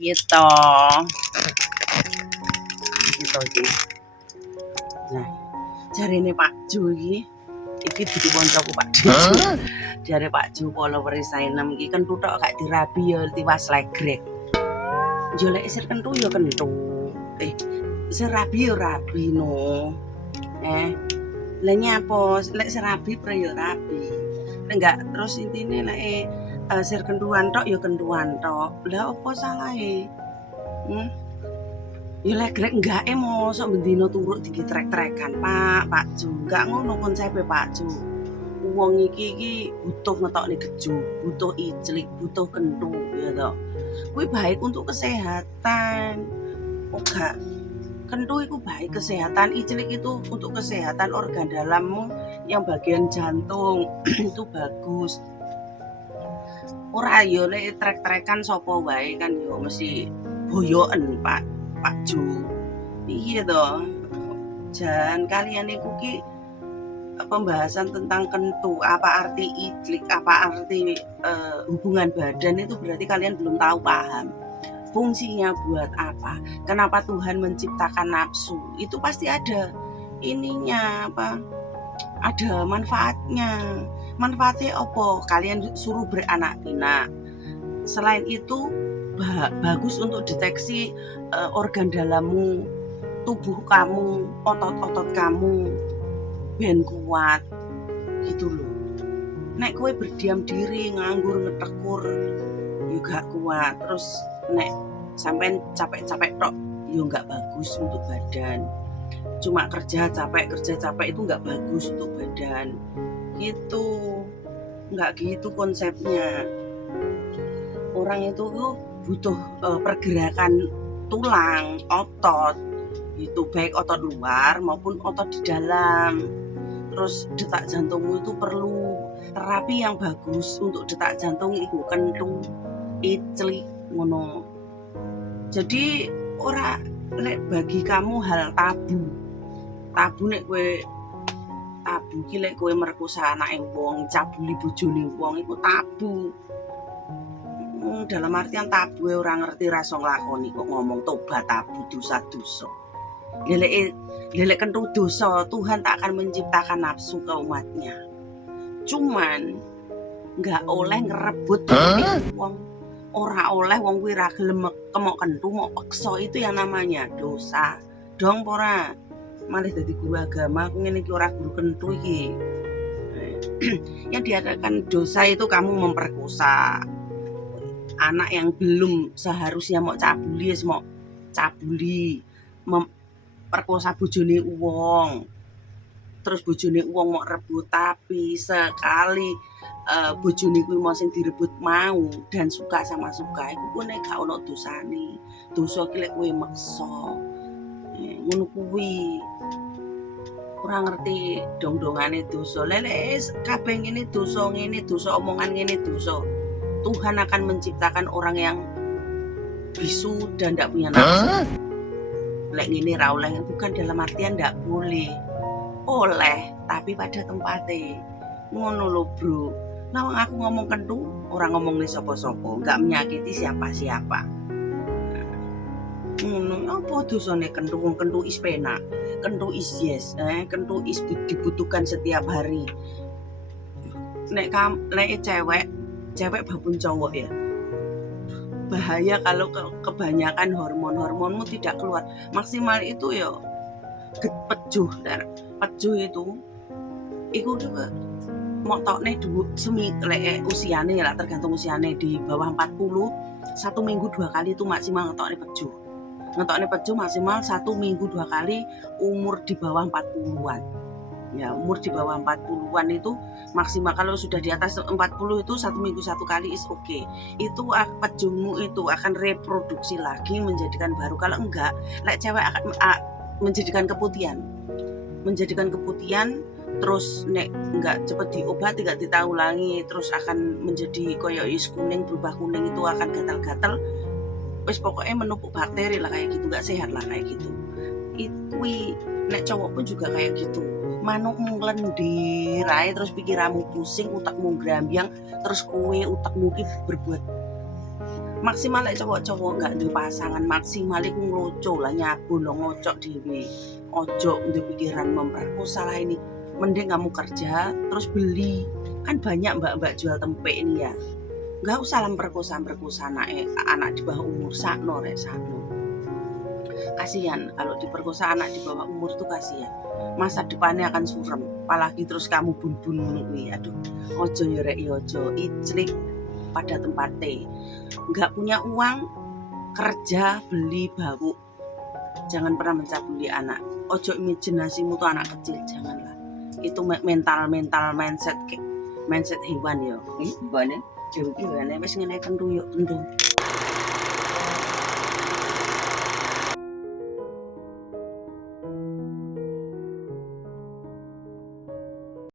Gitu. Gitu iki. Nah, jarine Pak Ju iki dudu koncoku Pak Ju. Jare Pak Ju followers saenem iki kentu tok gak dirabi ya tiwas legrek. Yo lek isir kentu ya kentu. Isir rabi ya rabi no. Lah nyapa lek serabi pra ya rabi. Lek enggak terus intine lek sir kentuan tok ya kentuan tok. Lah opo salahe? Ya lek grek enggake mosok bendina turuk digitrek-trekan Pak Ju. Enggak ngono konsepe Pak Ju. Wong iki butuh ngetokne geju, butuh iclik, butuh kentu ya toh. Kuwi baik untuk kesehatan. Enggak kentu itu baik kesehatan, iclik itu untuk kesehatan organ dalammu yang bagian jantung itu bagus. Ora yo lek trek-trekan sapa wae kan yo mesti boyoken Pak Ju. Iya toh. Jan kalian niku ki pembahasan tentang kentu, apa arti iclik, apa arti hubungan badan itu berarti kalian belum tahu paham. Fungsinya buat apa? Kenapa Tuhan menciptakan nafsu? Itu pasti ada ininya apa? Ada manfaatnya. Manfaatnya apa? Kalian suruh beranak pinak. Selain itu bagus untuk deteksi organ dalammu, tubuh kamu, otot-otot kamu ben kuat gitu loh. Nek kowe berdiam diri nganggur ngetekur juga kuat. Terus nek sampean capek-capek tok yo enggak bagus untuk badan. Cuma kerja capek itu enggak bagus untuk badan. Gitu. Enggak gitu konsepnya. Orang itu butuh pergerakan tulang, otot. Itu baik otot luar maupun otot di dalam. Terus detak jantungmu itu perlu terapi yang bagus untuk detak jantung iku kentu, iclik ngono. Jadi ora lek bagi kamu hal tabu nek kowe tabu ki lek kowe merkosa anake wong, cabuli bojone wong iku tabu. Dalam artian tabu ora ngerti rasa nglakoni kok ngomong tobat tabu dosa-dosa. Lelek kentu dosa, Tuhan tak akan menciptakan nafsu ke umatnya. Cuman nggak oleh ngerebut wong. Ora oleh wong kuwi ra gelem kemok kentu mau peksa, itu yang namanya dosa. Dong pora. Malih dadi guru agama aku ngene iki ora guru kentu iki. Yang diadakan dosa itu kamu memperkosa anak yang belum seharusnya mau cabuli, mau cabuli. Perkosa bojone wong. Terus bojone wong mau rebut, tapi sekali bojone kuwi mau sing direbut mau dan suka sama suka iku ku nek gak ono dosane. Dosa ki lek kowe meksa. Ngono kuwi. Ora ngerti dong-dongane dosa. Lek kabeh ngene dosa, omongan ngene dosa. Tuhan akan menciptakan orang yang bisu dan tidak punya nafsu. Lek ngene ra oleh, bukan dalam artian ndak boleh. Oleh, tapi pada tempatnya. Ngono lho, Bro. Nah, aku ngomong kentu, orang ngomong nih sapa-sapa, enggak menyakiti siapa-siapa. Ngono, apa dosane kentu? Kentu is penak, kentu is yes, kentu is dibutuhkan setiap hari. Nek cewek babun cowok ya. Bahaya kalau kebanyakan hormonmu tidak keluar. Maksimal itu ya pejuh itu iku juga motokne usiane lah, tergantung usiane. Di bawah 40 1 minggu 2 kali itu maksimal ngetokne pejuh maksimal 1 minggu 2 kali. Umur di bawah 40-an ya, umur di bawah 40-an itu maksimal. Kalau sudah di atas 40 itu 1 minggu 1 kali is okay. Itu pejuhmu itu akan reproduksi lagi menjadikan baru. Kalau enggak, lek cewek akan menjadikan keputihan, terus nek enggak cepat diobati, enggak ditanggulangi, terus akan menjadi koyo is kuning, berubah kuning, itu akan gatal-gatal. Wis pokoknya menumpuk bakteri lah kayak gitu, enggak sehat lah kayak gitu. Itu nek cowok pun juga kayak gitu. Manukmu lendir ae, terus pikiranmu pusing, utakmu grambyang, terus kowe utakmu ki berbuat Maksimal lek cowok-cowok gak duwe pasangan, maksimal iku ngloco lah, nyabu lo ngocok dhewe. Ojo duwe pikiran memperkosa lah ini. Mending kamu kerja terus beli. Kan banyak mbak-mbak jual tempe ini ya. Gak usah lah perkosa anak di bawah umur, sakno rek sakno. Kasihan kalau diperkosa anak di bawah umur tuh kasihan. Masa depannya akan suram. Apalagi terus kamu bun-bun ngono kuwi. Aduh, ojo ya rek ya ojo. Iclik pada tempatnya. Nggak punya uang, kerja, beli, bau. Jangan pernah mencabuli anak. Ojo imajinasimu tuh anak kecil, janganlah. Itu mental mindset hewan ya. Hewane, dewe iki hewane wis ngene kenduyuk kendung.